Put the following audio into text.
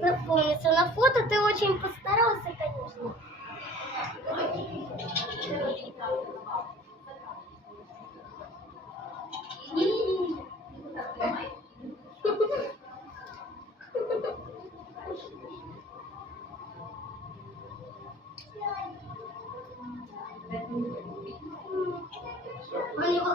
Запомнится. На фото ты очень постарался, конечно. У него